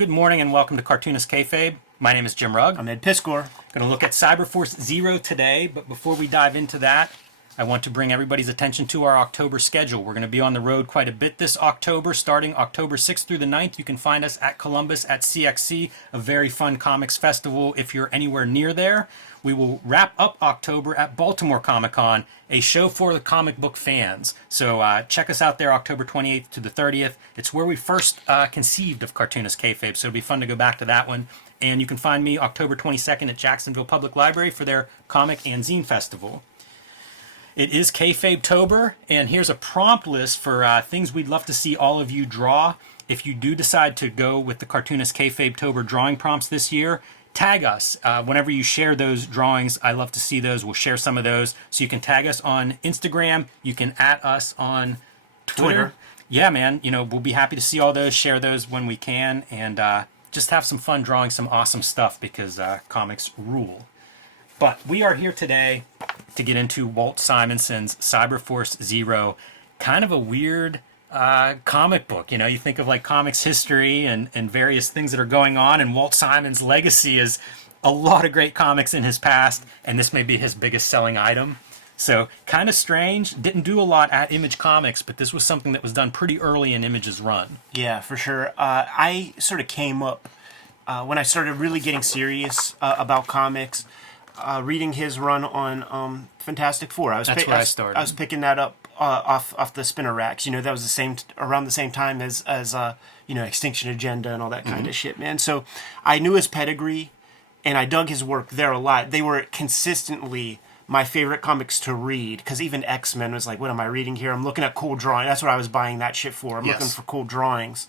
Good morning and welcome to Cartoonist Kayfabe. My name is Jim Rugg. I'm Ed Piscor. Going to look at Cyberforce 0 today, but before we dive into that, I want to bring everybody's attention to our October schedule. We're going to be on the road quite a bit this October, starting October 6th through the 9th. You can find us at Columbus at CXC, a very fun comics festival if you're anywhere near there. We will wrap up October at Baltimore Comic Con, a show for the comic book fans. So check us out there October 28th to the 30th. It's where we first conceived of Cartoonist Kayfabe, so it'll be fun to go back to that one. And you can find me October 22nd at Jacksonville Public Library for their comic and zine festival. It is Kayfabe-tober, and here's a prompt list for things we'd love to see all of you draw. If you do decide to go with the Cartoonist Kayfabe-tober drawing prompts this year, tag us. Whenever you share those drawings, I love to see those. We'll share some of those. So you can tag us on Instagram. You can @ us on Twitter. Yeah, man. You know, we'll be happy to see all those, share those when we can, and just have some fun drawing some awesome stuff because comics rule. But we are here today to get into Walt Simonson's Cyberforce 0, kind of a weird comic book. You know, you think of like comics history and various things that are going on, and Walt Simon's legacy is a lot of great comics in his past, and this may be his biggest selling item. So kind of strange. Didn't do a lot at Image Comics, but this was something that was done pretty early in Image's run. Yeah, for sure. I sort of came up when I started really getting serious about comics, reading his run on Fantastic Four. That's where I started. I was picking that up off the spinner racks. You know, that was around the same time as you know, Extinction Agenda and all that kind of shit, man. So I knew his pedigree, and I dug his work there a lot. They were consistently my favorite comics to read, because even X-Men was like, what am I reading here? I'm looking at cool drawing. That's what I was buying that shit for. I'm looking for cool drawings.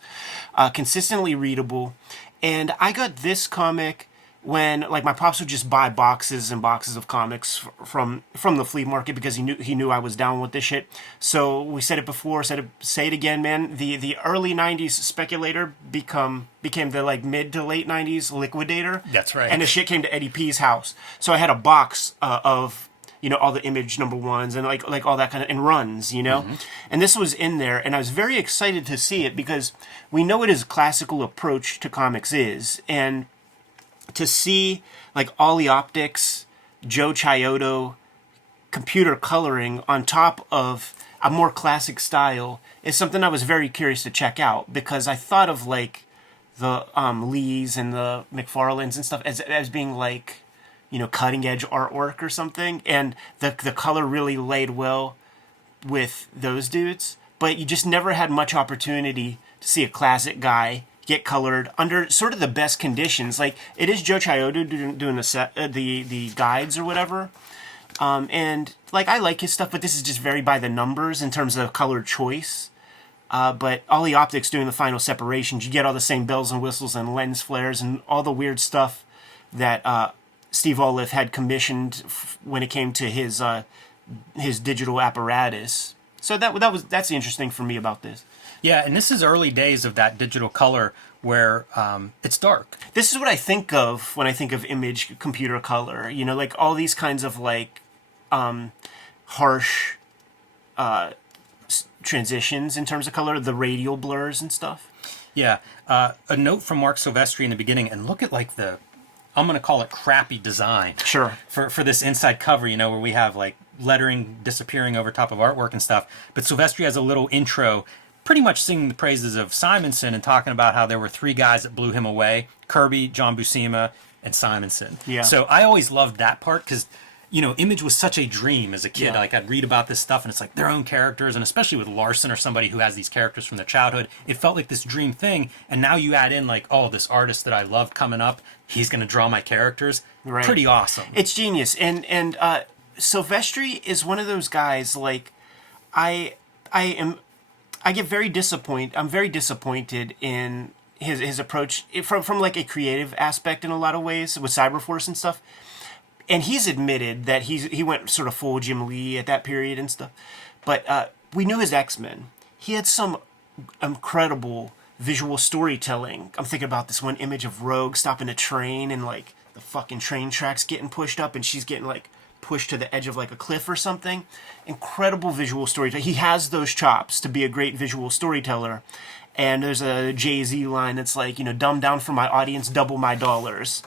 Consistently readable. And I got this comic when, like, my pops would just buy boxes and boxes of comics from the flea market because he knew I was down with this shit. So we said it before, say it again, man. The early 90s Speculator became the, like, mid to late 90s Liquidator. That's right. And the shit came to Eddie P's house. So I had a box of, you know, all the Image #1s and like all that kind of, and runs, you know? And this was in there, and I was very excited to see it because we know what his classical approach to comics is. And to see, like, Ollie Optics, Joe Chiodo, computer coloring on top of a more classic style is something I was very curious to check out, because I thought of, like, the Lees and the McFarlanes and stuff as being, like, you know, cutting edge artwork or something, and the color really laid well with those dudes, but you just never had much opportunity to see a classic guy get colored under sort of the best conditions. Like, it is Joe Chiodo doing the guides or whatever, and, like, I like his stuff, but this is just very by the numbers in terms of color choice. But Ollie Optics doing the final separations, you get all the same bells and whistles and lens flares and all the weird stuff that Steve Olive had commissioned when it came to his digital apparatus. So that's the interesting for me about this. Yeah, and this is early days of that digital color where it's dark. This is what I think of when I think of Image computer color. You know, like all these kinds of, like, harsh transitions in terms of color, the radial blurs and stuff. Yeah, a note from Mark Silvestri in the beginning, and look at, like, I'm going to call it crappy design. Sure. For this inside cover, you know, where we have, like, lettering disappearing over top of artwork and stuff. But Silvestri has a little intro pretty much singing the praises of Simonson and talking about how there were 3 guys that blew him away: Kirby, John Buscema, and Simonson. Yeah. So I always loved that part because, you know, Image was such a dream as a kid. Yeah. Like, I'd read about this stuff, and it's like their own characters, and especially with Larson or somebody who has these characters from their childhood, it felt like this dream thing. And now you add in, like, oh, this artist that I loved coming up, he's going to draw my characters. Right. Pretty awesome. It's genius. And Silvestri is one of those guys, like, I'm very disappointed in his approach from like a creative aspect in a lot of ways with Cyberforce and stuff. And he's admitted that he went sort of full Jim Lee at that period and stuff. But we knew his X-Men. He had some incredible visual storytelling. I'm thinking about this one image of Rogue stopping a train, and, like, the fucking train tracks getting pushed up and she's getting, like, pushed to the edge of, like, a cliff or something. Incredible visual storytelling. He has those chops to be a great visual storyteller. And there's a Jay-Z line that's like, dumb down for my audience, double my dollars.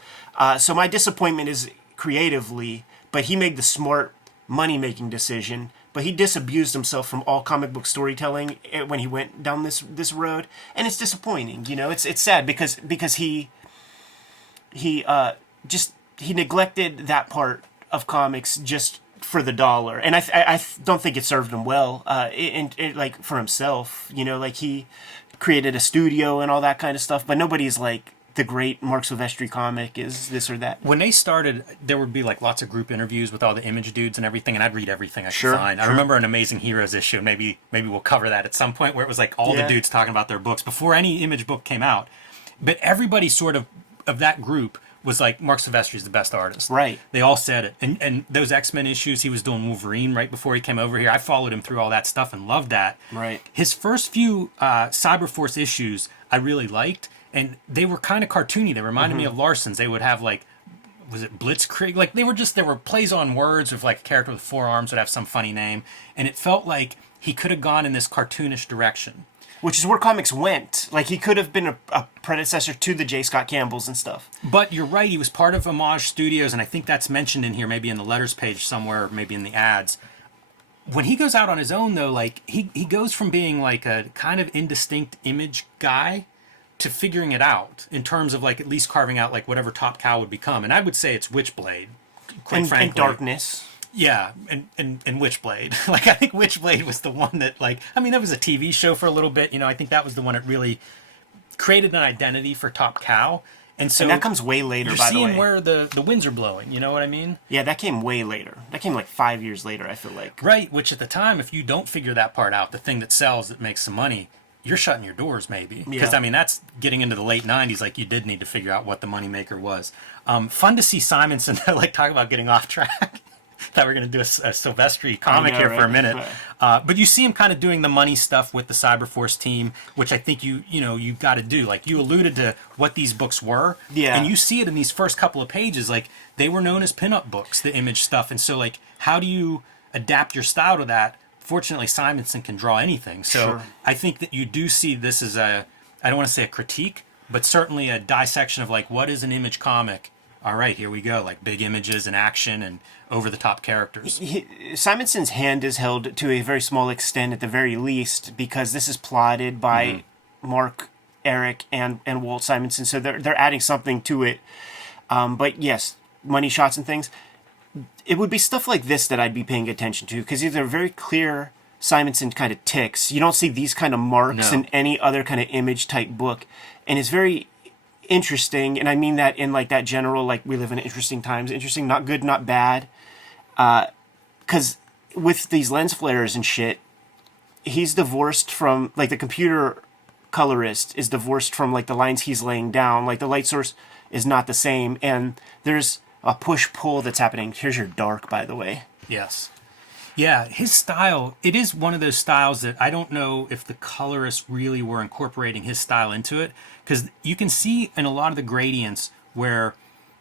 So my disappointment is creatively, but he made the smart money-making decision. But he disabused himself from all comic book storytelling when he went down this road, and it's disappointing. It's sad because he neglected that part of comics just for the dollar, and I don't think it served him well. Like for himself, like he created a studio and all that kind of stuff, but nobody's like the great Mark Silvestri comic is this or that. When they started, there would be like lots of group interviews with all the Image dudes and everything, and I'd read everything I could find. I remember an Amazing Heroes issue, maybe we'll cover that at some point, where it was like all the dudes talking about their books before any Image book came out. But everybody sort of that group was like, Mark Silvestri's the best artist. Right. They all said it. And those X-Men issues, he was doing Wolverine right before he came over here. I followed him through all that stuff and loved that. Right. His first few Cyberforce issues I really liked. And they were kind of cartoony. They reminded me of Larson's. They would have like, was it Blitzkrieg? Like there were plays on words of like a character with 4 arms would have some funny name. And it felt like he could have gone in this cartoonish direction. Which is where comics went. Like he could have been a predecessor to the J. Scott Campbells and stuff. But you're right. He was part of Homage Studios. And I think that's mentioned in here, maybe in the letters page somewhere, maybe in the ads. When he goes out on his own though, like he goes from being like a kind of indistinct Image guy to figuring it out in terms of like at least carving out like whatever Top Cow would become. And I would say it's Witchblade, quite frankly. And Darkness. Yeah, and Witchblade. Like I think Witchblade was the one that like, I mean that was a TV show for a little bit, I think that was the one that really created an identity for Top Cow. And so and that comes way later, by the way. You're seeing where the winds are blowing, you know what I mean? Yeah, that came way later. That came like 5 years later, I feel like. Right, which at the time, if you don't figure that part out, the thing that sells, that makes some money, you're shutting your doors, maybe. Because, I mean, that's getting into the late 90s. Like, you did need to figure out what the moneymaker was. Fun to see Simonson, like, talk about getting off track. Thought we were going to do a Silvestri comic here for a minute. But you see him kind of doing the money stuff with the Cyberforce team, which I think you've got to do. Like, you alluded to what these books were. Yeah. And you see it in these first couple of pages. Like, they were known as pinup books, the Image stuff. And so, like, how do you adapt your style to that? Fortunately, Simonson can draw anything. So I think that you do see this as I don't want to say a critique, but certainly a dissection of like, what is an Image comic? All right, here we go. Like big images and action and over-the-top characters. Simonson's hand is held to a very small extent at the very least because this is plotted by Mark, Eric, and Walt Simonson. So they're adding something to it. But yes, money shots and things. It would be stuff like this that I'd be paying attention to because these are very clear Simonson kind of ticks. You don't see these kind of marks in any other kind of Image type book. And it's very interesting. And I mean that in like that general, like we live in interesting times, interesting, not good, not bad. Because with these lens flares and shit, he's divorced from like the computer colorist is divorced from like the lines he's laying down. Like the light source is not the same. And there's a push-pull that's happening. Here's your dark, by the way. Yes. Yeah, his style, it is one of those styles that I don't know if the colorists really were incorporating his style into it, because you can see in a lot of the gradients where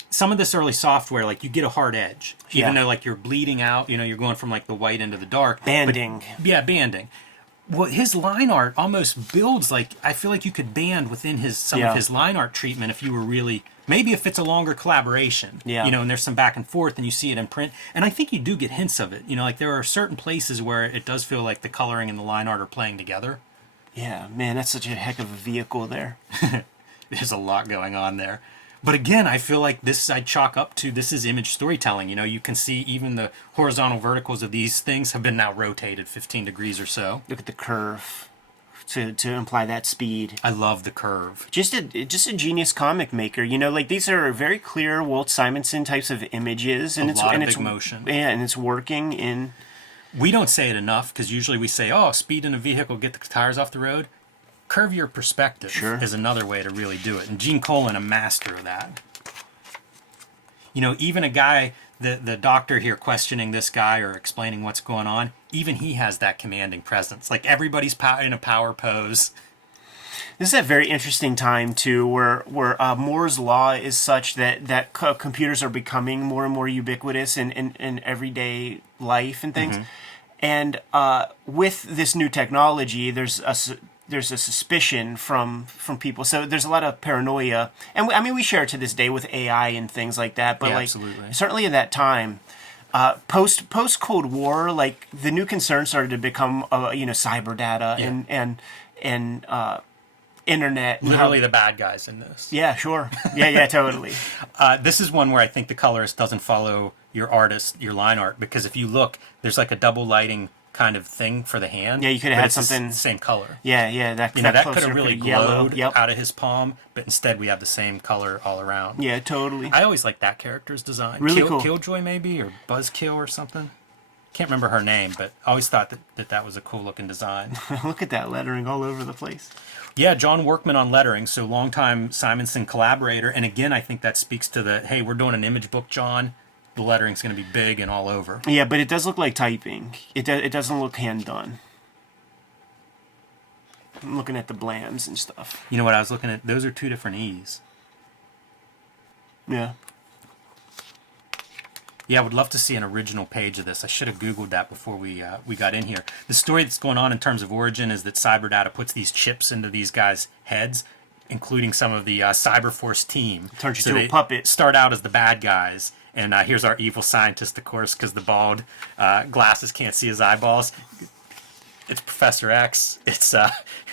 some of this early software, like you get a hard edge, even though like you're bleeding out, you're going from like the white into the dark. Banding. Banding. Well, his line art almost builds like, I feel like you could band within some of his line art treatment if you were really, maybe if it's a longer collaboration, and there's some back and forth and you see it in print. And I think you do get hints of it. Like there are certain places where it does feel like the coloring and the line art are playing together. Yeah, man, that's such a heck of a vehicle there. There's a lot going on there. But again, I feel like this I chalk up to, this is Image storytelling. You can see even the horizontal verticals of these things have been now rotated 15 degrees or so. Look at the curve to imply that speed. I love the curve. Just a genius comic maker. Like these are very clear Walt Simonson types of images. And a lot of big motion. Yeah, and it's working in... We don't say it enough because usually we say, speed in a vehicle, get the tires off the road. Curve your perspective is another way to really do it. And Gene Colan, a master of that. Even a guy, the doctor here questioning this guy or explaining what's going on, even he has that commanding presence. Like everybody's in a power pose. This is a very interesting time, too, where Moore's Law is such that computers are becoming more and more ubiquitous in everyday life and things. And with this new technology, there's there's a suspicion from people. So there's a lot of paranoia, and we share it to this day with AI and things like that. But Yeah, like absolutely. certainly at that time, post Cold War, like the new concern started to become cyber data and internet. And Literally the bad guys in this. yeah, sure. Yeah, totally. This is one where I think the colorist doesn't follow your line art, because if you look, there's like a double lighting kind of thing for the hand. Yeah, you could have but had it's the something. same color. Yeah, that That close could have are really pretty yellow. glowed Yep. out of his palm, but instead we have the same color all around. Yeah, totally. I always liked that character's design. Really cool. Killjoy maybe, or Buzzkill or something. Can't remember her name, but I always thought that was a cool looking design. Look at that lettering all over the place. Yeah, John Workman on lettering, so longtime Simonson collaborator. And again, I think that speaks to hey, we're doing an image book, John. The lettering's going to be big and all over. Yeah, but it does look like typing. It doesn't look hand done. I'm looking at the blams and stuff. You know what I was looking at? Those are two different E's. Yeah. Yeah, I would love to see an original page of this. I should have Googled that before we got in here. The story that's going on in terms of origin is that Cyberdata puts these chips into these guys' heads, including some of the Cyberforce team. Turns you to a puppet. Start out as the bad guys. And here's our evil scientist, of course, because the bald glasses can't see his eyeballs. It's Professor X. It's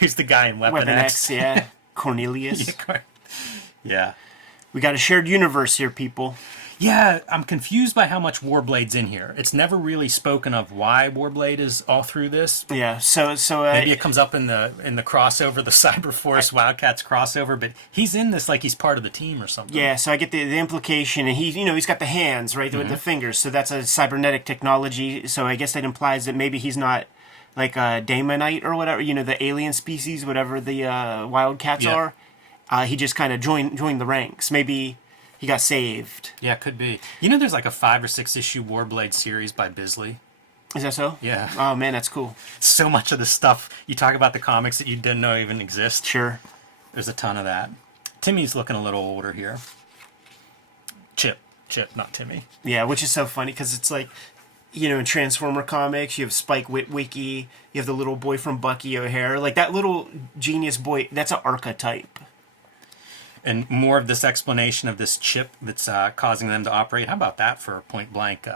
who's the guy in Weapon X? Yeah. Cornelius. Yeah. We got a shared universe here, people. Yeah, I'm confused by how much Warblade's in here. It's never really spoken of why Warblade is all through this. Yeah, so Maybe it comes up in the crossover, the Cyberforce Wildcats crossover, but he's in this like he's part of the team or something. Yeah, so I get the implication, and he's got the hands, right, with the fingers, so that's a cybernetic technology, so I guess that implies that maybe he's not like a Daemonite or whatever, the alien species, whatever the Wildcats are. He just kind of joined the ranks. Maybe he got saved. Yeah, could be. There's like a 5 or 6 issue Warblade series by Bisley. Is that so? Yeah. Oh, man, that's cool. So much of the stuff, you talk about the comics that you didn't know even exist. Sure. There's a ton of that. Timmy's looking a little older here. Chip, not Timmy. Yeah, which is so funny because it's like, in Transformer comics, you have Spike Witwicky, you have the little boy from Bucky O'Hare. Like, that little genius boy, that's an archetype. And more of this explanation of this chip that's causing them to operate. How about that for a point-blank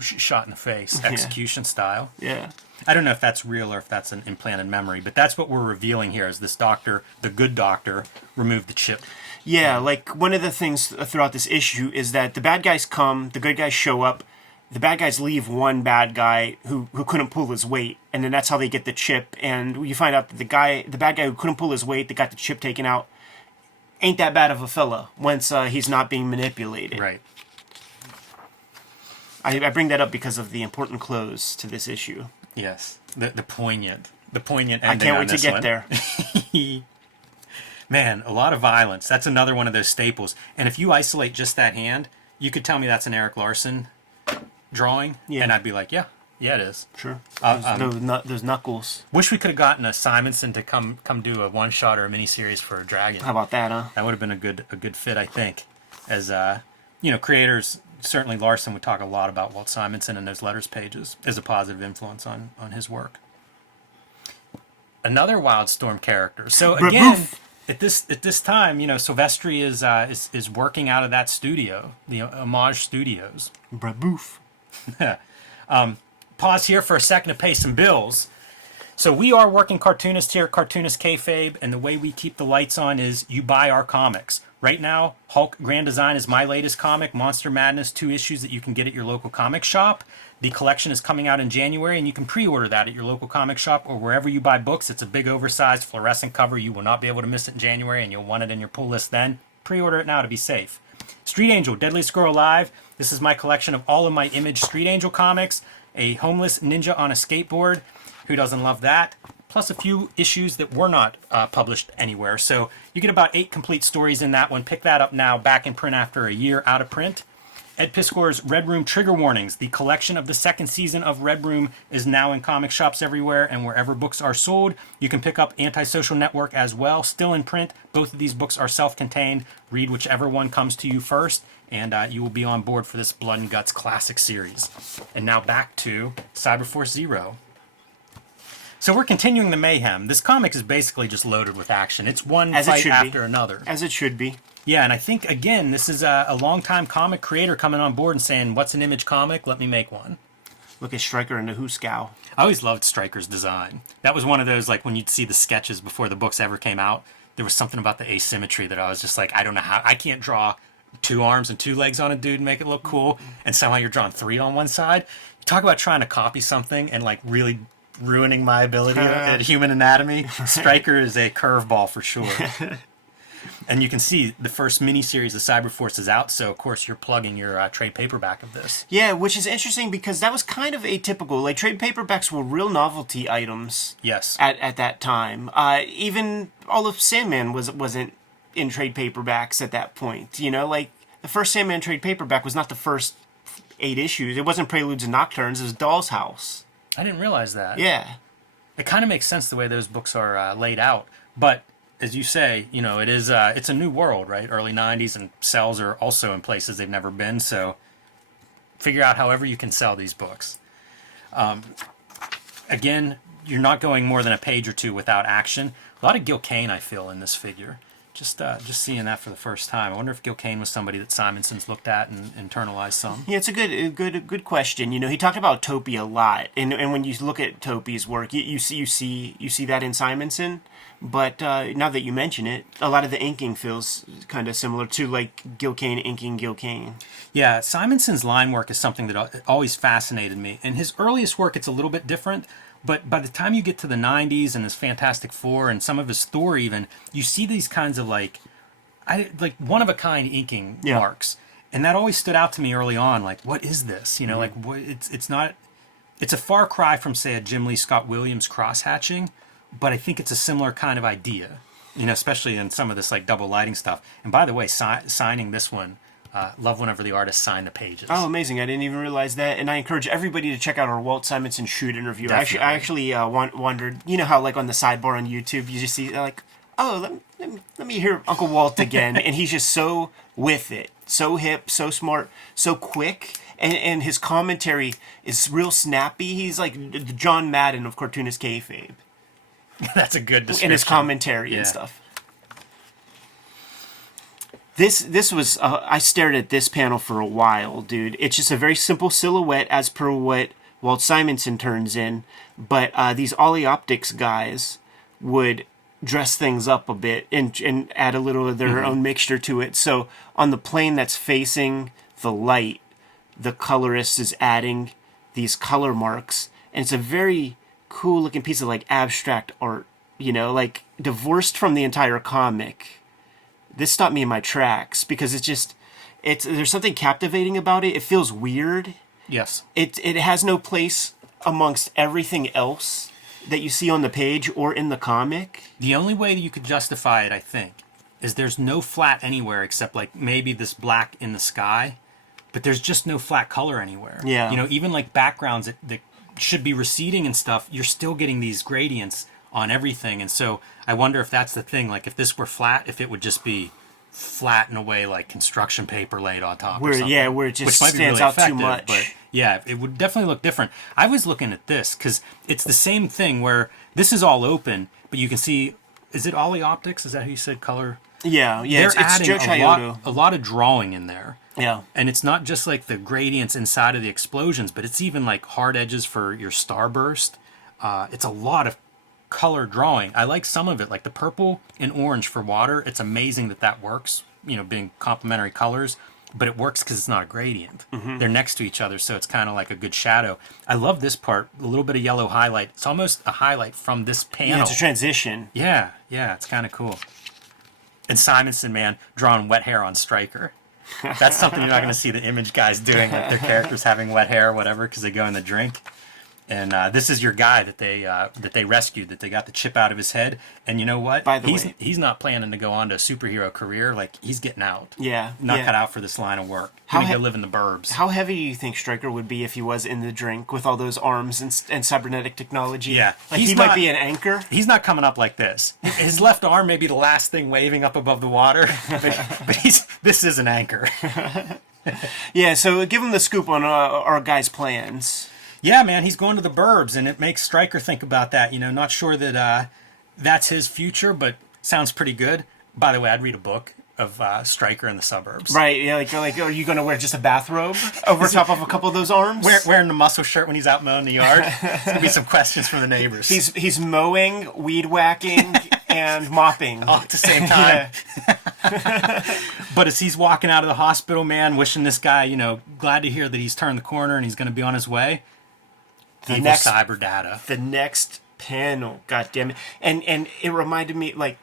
shot in the face, execution style? Yeah. I don't know if that's real or if that's an implanted memory, but that's what we're revealing here is this doctor, the good doctor, removed the chip. Yeah, like one of the things throughout this issue is that the bad guys come, the good guys show up, the bad guys leave one bad guy who couldn't pull his weight, and then that's how they get the chip. And you find out that the bad guy who couldn't pull his weight, that got the chip taken out, ain't that bad of a fella once he's not being manipulated. Right. I bring that up because of the important close to this issue. Yes. The poignant ending. I can't wait to get there. Man, a lot of violence. That's another one of those staples. And if you isolate just that hand, you could tell me that's an Eric Larson drawing, and I'd be like, yeah, it is. Sure. Those knuckles. Wish we could have gotten a Simonson to come do a one-shot or a miniseries for a Dragon. How about that, huh? That would have been a good fit, I think. As creators, certainly Larson would talk a lot about Walt Simonson in those letters pages as a positive influence on his work. Another Wildstorm character. So again, at this time, Silvestri is working out of that studio, the Homage Studios. Braboof. Pause here for a second to pay some bills. So we are working Cartoonist here, Cartoonist Kayfabe, and the way we keep the lights on is you buy our comics. Right now, Hulk Grand Design is my latest comic, Monster Madness, 2 issues that you can get at your local comic shop. The collection is coming out in January, and you can pre-order that at your local comic shop or wherever you buy books. It's a big, oversized, fluorescent cover. You will not be able to miss it in January, and you'll want it in your pull list then. Pre-order it now to be safe. Street Angel, Deadly Squirrel Alive. This is my collection of all of my Image Street Angel comics. A homeless ninja on a skateboard. Who doesn't love that? Plus a few issues that were not published anywhere. So you get about 8 complete stories in that one. Pick that up now, back in print after a year out of print. Ed Piskor's Red Room Trigger Warnings. The collection of the 2nd season of Red Room is now in comic shops everywhere and wherever books are sold. You can pick up Antisocial Network as well, still in print. Both of these books are self-contained. Read whichever one comes to you first, and you will be on board for this Blood and Guts classic series. And now back to Cyberforce Zero. So we're continuing the mayhem. This comic is basically just loaded with action. It's one fight after another. As it should be. Yeah, and I think, again, this is a long-time comic creator coming on board and saying, what's an Image comic? Let me make one. Look at Stryker and the Hooskow. I always loved Stryker's design. That was one of those, like, when you'd see the sketches before the books ever came out, there was something about the asymmetry that I was just like, I don't know how, I can't draw 2 arms and 2 legs on a dude and make it look cool, and somehow you're drawing 3 on one side. Talk about trying to copy something and, like, really ruining my ability at human anatomy. Stryker is a curveball for sure. And you can see the first miniseries of Cyberforce is out, so of course you're plugging your trade paperback of this. Yeah, which is interesting because that was kind of atypical. Like, trade paperbacks were real novelty items. Yes. At that time. Even all of Sandman wasn't in trade paperbacks at that point. You know, like, the first Sandman trade paperback was not the first 8 issues. It wasn't Preludes and Nocturnes. It was Doll's House. I didn't realize that. Yeah. It kind of makes sense the way those books are laid out, but as you say, you know, it's a new world, right? Early 90s, and sales are also in places they've never been, so figure out however you can sell these books. Again, you're not going more than a page or 2 without action. A lot of Gil Kane, I feel, in this figure. Just seeing that for the first time. I wonder if Gil Kane was somebody that Simonson's looked at and internalized some. Yeah, it's a good question. You know, he talked about Topi a lot, and when you look at Topi's work, you see that in Simonson. But now that you mention it, a lot of the inking feels kind of similar to, like, Gil Kane inking Gil Kane. Yeah, Simonson's line work is something that always fascinated me. In his earliest work, it's a little bit different, but by the time you get to the 90s and his Fantastic Four and some of his Thor even, you see these kinds of, like one-of-a-kind inking marks. And that always stood out to me early on, like, what is this? You know, like, it's a far cry from, say, a Jim Lee Scott Williams cross-hatching, but I think it's a similar kind of idea, you know, especially in some of this, like, double lighting stuff. And by the way, signing this one, love whenever the artists sign the pages. Oh, amazing. I didn't even realize that. And I encourage everybody to check out our Walt Simonson shoot interview. Definitely. I actually wondered, you know how, like, on the sidebar on YouTube, you just see, like, oh, let me hear Uncle Walt again. And he's just so with it, so hip, so smart, so quick. And his commentary is real snappy. He's like the John Madden of Cartoonist Kayfabe. That's a good description. In his commentary and stuff. This was, I stared at this panel for a while, dude. It's just a very simple silhouette as per what Walt Simonson turns in. But these Ollie Optics guys would dress things up a bit and add a little of their own mixture to it. So on the plane that's facing the light, the colorist is adding these color marks. And it's a very cool looking piece of, like, abstract art, you know, like, divorced from the entire comic. This stopped me in my tracks because there's something captivating about it. It feels weird. Yes. It has no place amongst everything else that you see on the page or in the comic. The only way that you could justify it, I think, is there's no flat anywhere except, like, maybe this black in the sky, but there's just no flat color anywhere. Yeah. You know, even, like, backgrounds that should be receding and stuff, you're still getting these gradients on everything. And so I wonder if that's the thing. Like, if this were flat, if it would just be flat in a way like construction paper laid on top or something. Yeah, where it just stands really out too much. But yeah, it would definitely look different. I was looking at this because it's the same thing where this is all open, but you can see, is it Ollie Optics? Is that who you said color? Yeah. They're It's Joe adding a lot of drawing in there. Yeah. And it's not just like the gradients inside of the explosions, but it's even like hard edges for your starburst. It's a lot of color drawing. I like some of it, like the purple and orange for water. It's amazing that works, you know, being complementary colors, but it works because it's not a gradient. They're next to each other, so it's kind of like a good shadow. I love this part, a little bit of yellow highlight. It's almost a highlight from this panel. Yeah, it's a transition. Yeah, it's kind of cool. And Simonson, man, drawing wet hair on Stryker. That's something you're not going to see the Image guys doing, like their characters having wet hair or whatever because they go in the drink. And this is your guy that they rescued, that they got the chip out of his head. And you know what? By the way, he's not planning to go on to a superhero career. Like, he's getting out. Yeah. Not cut out for this line of work. He's going to go live in the burbs. How heavy do you think Stryker would be if he was in the drink with all those arms and cybernetic technology? Yeah. Like, he might be an anchor? He's not coming up like this. His left arm may be the last thing waving up above the water, but this is an anchor. Yeah, so give him the scoop on our guy's plans. Yeah, man, he's going to the burbs, and it makes Stryker think about that. You know, not sure that that's his future, but sounds pretty good. By the way, I'd read a book of Stryker in the suburbs. Right, yeah, like are you going to wear just a bathrobe over top of a couple of those arms? Wearing the muscle shirt when he's out mowing the yard. There's going to be some questions from the neighbors. He's mowing, weed whacking, and mopping. All at the same time. But as he's walking out of the hospital, man, wishing this guy, you know, glad to hear that he's turned the corner and he's going to be on his way. The Evil next cyber data. The next panel, God damn it. And it reminded me, like,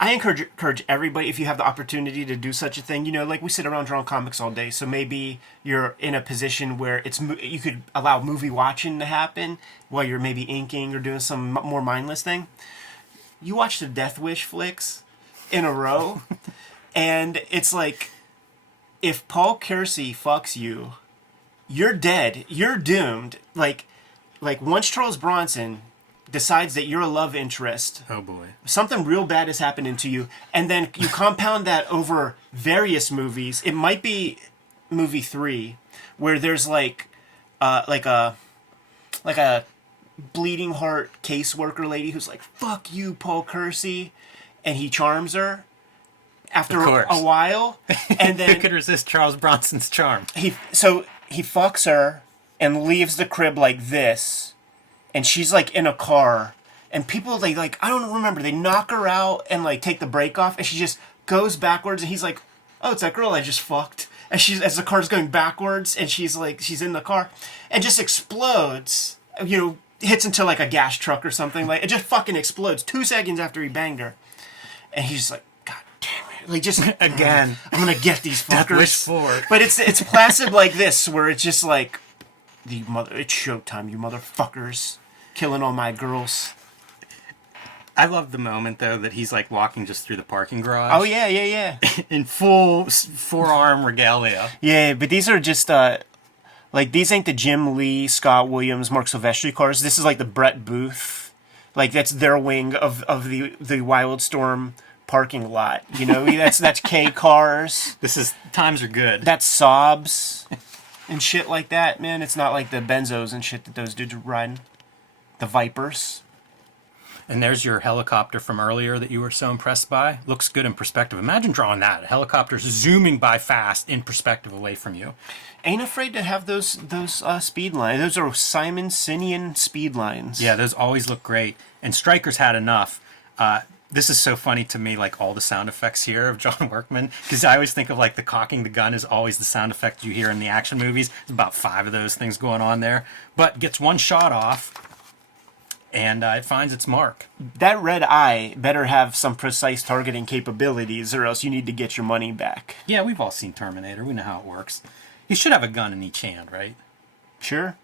I encourage everybody, if you have the opportunity to do such a thing, you know, like we sit around drawing comics all day, so maybe you're in a position where you could allow movie watching to happen while you're maybe inking or doing some more mindless thing. You watch the Death Wish flicks in a row, and it's like, if Paul Kersey fucks you, you're dead. You're doomed. Like once Charles Bronson decides that you're a love interest. Oh boy. Something real bad is happening to you, and then you compound that over various movies. It might be movie 3, where there's like a bleeding heart caseworker lady who's like, "Fuck you, Paul Kersey," and he charms her after a while, and then who could resist Charles Bronson's charm? He fucks her and leaves the crib like this. And she's like in a car, and people they like, I don't remember, they knock her out and like take the brake off, and she just goes backwards, and he's like, "Oh, it's that girl I just fucked." And as the car's going backwards, and she's in the car, and just explodes. You know, hits into like a gas truck or something. Like, it just fucking explodes 2 seconds after he banged her, and he's just like, "God damn it!" Like, just again, I'm gonna get these fuckers. Wish 4. But it's placid like this, where it's just like, it's showtime, you motherfuckers, killing all my girls. I love the moment though that he's like walking just through the parking garage. Oh yeah. In full forearm regalia. Yeah, but these are just like, these ain't the Jim Lee, Scott Williams, Mark Silvestri cars. This is like the Brett Booth, like that's their wing of the Wildstorm parking lot. You know, that's K cars. Times are good. That's Saabs and shit like that, man. It's not like the Benzos and shit that those dudes are riding. The Vipers. And there's your helicopter from earlier that you were so impressed by. Looks good in perspective. Imagine drawing that. A helicopter's zooming by fast in perspective away from you. Ain't afraid to have those speed lines. Those are Simonsonian speed lines. Yeah, those always look great. And Stryker's had enough. This is so funny to me, like all the sound effects here of John Workman, because I always think of like the cocking the gun is always the sound effect you hear in the action movies. There's about 5 of those things going on there. But gets one shot off, and it finds its mark. That red eye better have some precise targeting capabilities, or else you need to get your money back. Yeah, we've all seen Terminator. We know how it works. You should have a gun in each hand, right? Sure.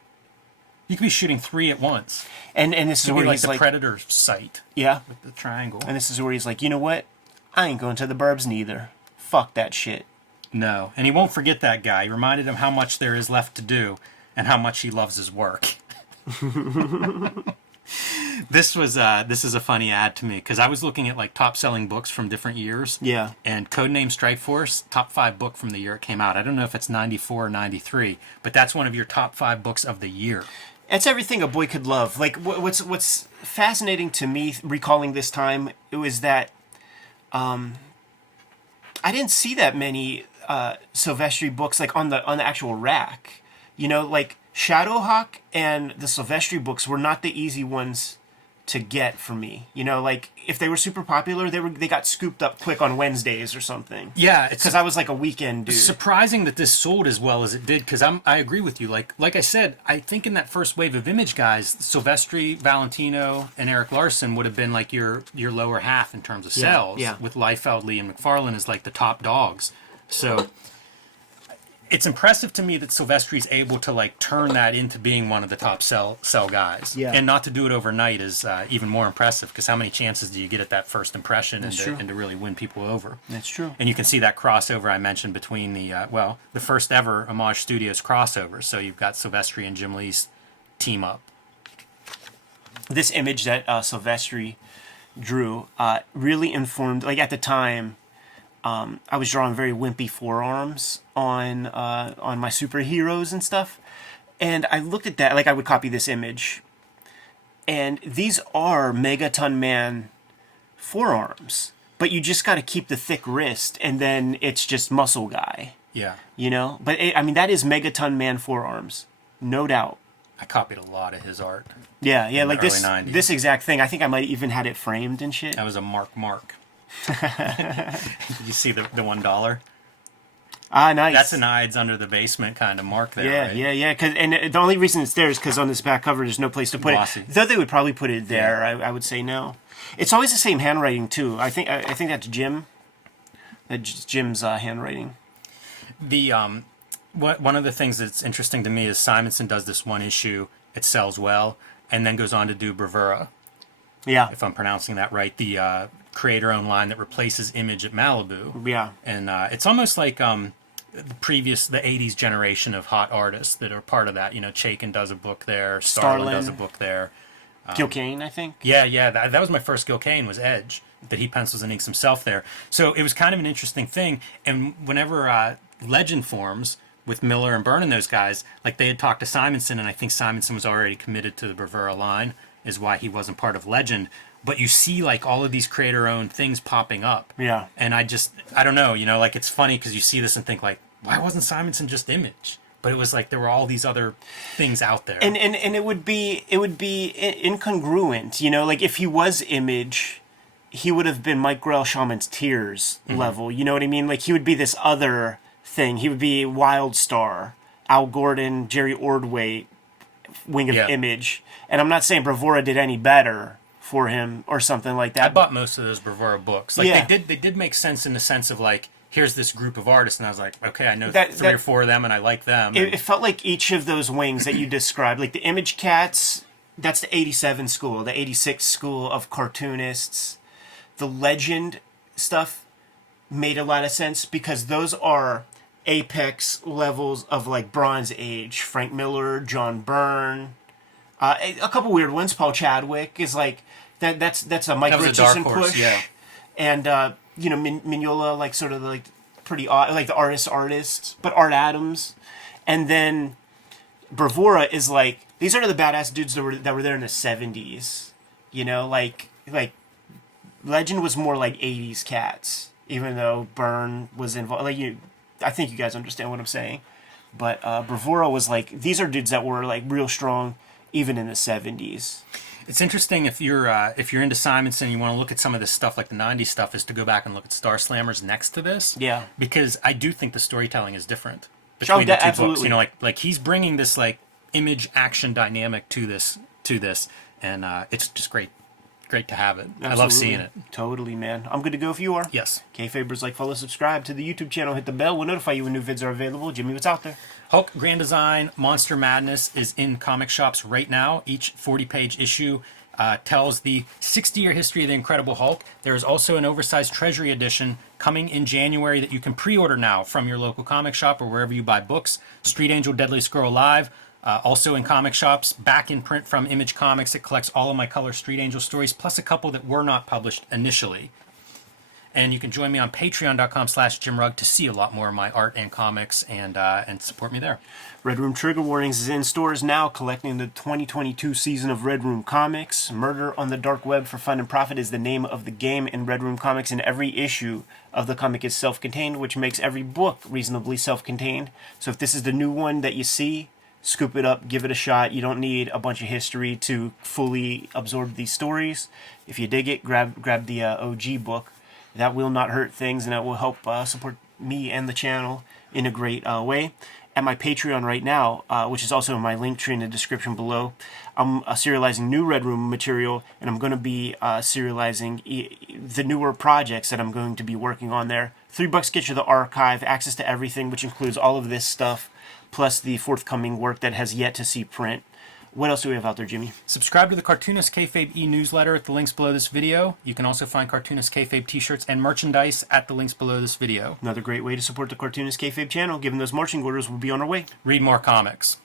You could be shooting 3 at once. And this is where like he's the like, Predator sight. Yeah. With the triangle. And this is where he's like, you know what? I ain't going to the burbs neither. Fuck that shit. No. And he won't forget that guy. He reminded him how much there is left to do and how much he loves his work. This is a funny ad to me because I was looking at like top selling books from different years. Yeah. And Codename Strikeforce, top 5 book from the year it came out. I don't know if it's 94 or 93, but that's one of your top 5 books of the year. It's everything a boy could love. Like, what's fascinating to me recalling this time, it was that I didn't see that many Silvestri books like on the actual rack. You know, like Shadowhawk and the Silvestri books were not the easy ones to get for me. You know, like if they were super popular, they got scooped up quick on Wednesdays or something. Yeah, because I was like a weekend dude. Surprising that this sold as well as it did, because I agree with you. Like I said, I think in that first wave of Image guys, Silvestri, Valentino, and Eric Larson would have been like your lower half in terms of sales. Yeah. With Liefeld, Lee, and McFarlane as like the top dogs. So it's impressive to me that Silvestri's able to like turn that into being one of the top sell guys. Yeah. And not to do it overnight is even more impressive, because how many chances do you get at that first impression and to really win people over? That's true. And you can see that crossover I mentioned between the first ever Image Studios crossover. So you've got Silvestri and Jim Lee's team up. This image that Silvestri drew really informed, like at the time, I was drawing very wimpy forearms on my superheroes and stuff, And I looked at that, like I would copy this image. And these are Megaton Man forearms. But you just got to keep the thick wrist, and then it's just muscle guy. Yeah. You know? But, I mean, that is Megaton Man forearms. No doubt. I copied a lot of his art. Yeah, like early 90s. This exact thing. I think I might even had it framed and shit. That was a Mark. Did you see the $1? Ah, nice. That's an Ides under the basement kind of mark there, right? Yeah. And the only reason it's there is because on this back cover, there's no place to put Glossy. it. Though they would probably put it there, I would say no. It's always the same handwriting too. I think that's Jim. That's Jim's handwriting. The one of the things that's interesting to me is Simonson does this one issue. It sells well, and then goes on to do Bravura. Yeah. If I'm pronouncing that right, the creator-owned line that replaces Image at Malibu. Yeah. And it's almost like the 80s generation of hot artists that are part of that. You know, Chaikin does a book there. Starlin does a book there. Gil Kane, I think. Yeah. That was my first Gil Kane, was Edge, that he pencils and inks himself there. So it was kind of an interesting thing. And whenever Legend forms with Miller and Byrne and those guys, like they had talked to Simonson, and I think Simonson was already committed to the Bravura line, is why he wasn't part of Legend. But you see like all of these creator-owned things popping up. Yeah. And I don't know, you know, like it's funny because you see this and think like, why wasn't Simonson just Image? But it was like there were all these other things out there. And it would be incongruent, you know, like if he was Image, he would have been Mike Grell Shaman's Tears level, you know what I mean? Like he would be this other thing. He would be Wildstar, Al Gordon, Jerry Ordway, Wing of Image. And I'm not saying Bravura did any better for him or something like that. I bought most of those Bravura books. Like they did make sense in the sense of like, here's this group of artists, and I was like, okay, I know three or four of them, and I like them. It felt like each of those wings that you described, like the Image Cats, that's the 87 school, the 86 school of cartoonists. The Legend stuff made a lot of sense because those are apex levels of like Bronze Age. Frank Miller, John Byrne, a couple weird ones. Paul Chadwick is like that's a Mike Richardson push, yeah. And you know, Mignola, like sort of like pretty odd, like the artist, but Art Adams, and then Bravura is like these are the badass dudes that were there in the 70s. You know, like Legend was more like 80s cats, even though Byrne was involved. Like I think you guys understand what I'm saying. But Bravura was like these are dudes that were like real strong even in the 70s. It's interesting if you're into Simonson and you want to look at some of this stuff like the 90s stuff, is to go back and look at Star Slammers next to this. Yeah. Because I do think the storytelling is different between the two books. You know, like he's bringing this like image action dynamic to this, and it's just great to have it. Absolutely. I love seeing it. Totally, man. I'm good to go if you are. Yes. Kayfabers, like, follow, subscribe to the YouTube channel, hit the bell. We'll notify you when new vids are available. Jimmy, what's out there? Hulk Grand Design Monster Madness is in comic shops right now. Each 40-page issue tells the 60-year history of the Incredible Hulk. There is also an oversized Treasury edition coming in January that you can pre-order now from your local comic shop or wherever you buy books. Street Angel Deadly Scroll Live, also in comic shops, back in print from Image Comics. It collects all of my color Street Angel stories, plus a couple that were not published initially. And you can join me on patreon.com/JimRugg to see a lot more of my art and comics and support me there. Red Room Trigger Warnings is in stores now, collecting the 2022 season of Red Room Comics. Murder on the Dark Web for Fun and Profit is the name of the game in Red Room Comics, and every issue of the comic is self-contained, which makes every book reasonably self-contained. So if this is the new one that you see, scoop it up, give it a shot. You don't need a bunch of history to fully absorb these stories. If you dig it, grab the OG book. That will not hurt things, and that will help support me and the channel in a great way. At my Patreon right now, which is also in my link tree in the description below, I'm serializing new Red Room material, and I'm going to be serializing the newer projects that I'm going to be working on there. $3 gets you the archive, access to everything, which includes all of this stuff, plus the forthcoming work that has yet to see print. What else do we have out there, Jimmy? Subscribe to the Cartoonist Kayfabe e-newsletter at the links below this video. You can also find Cartoonist Kayfabe t-shirts and merchandise at the links below this video. Another great way to support the Cartoonist Kayfabe channel, given those marching orders will be on our way. Read more comics.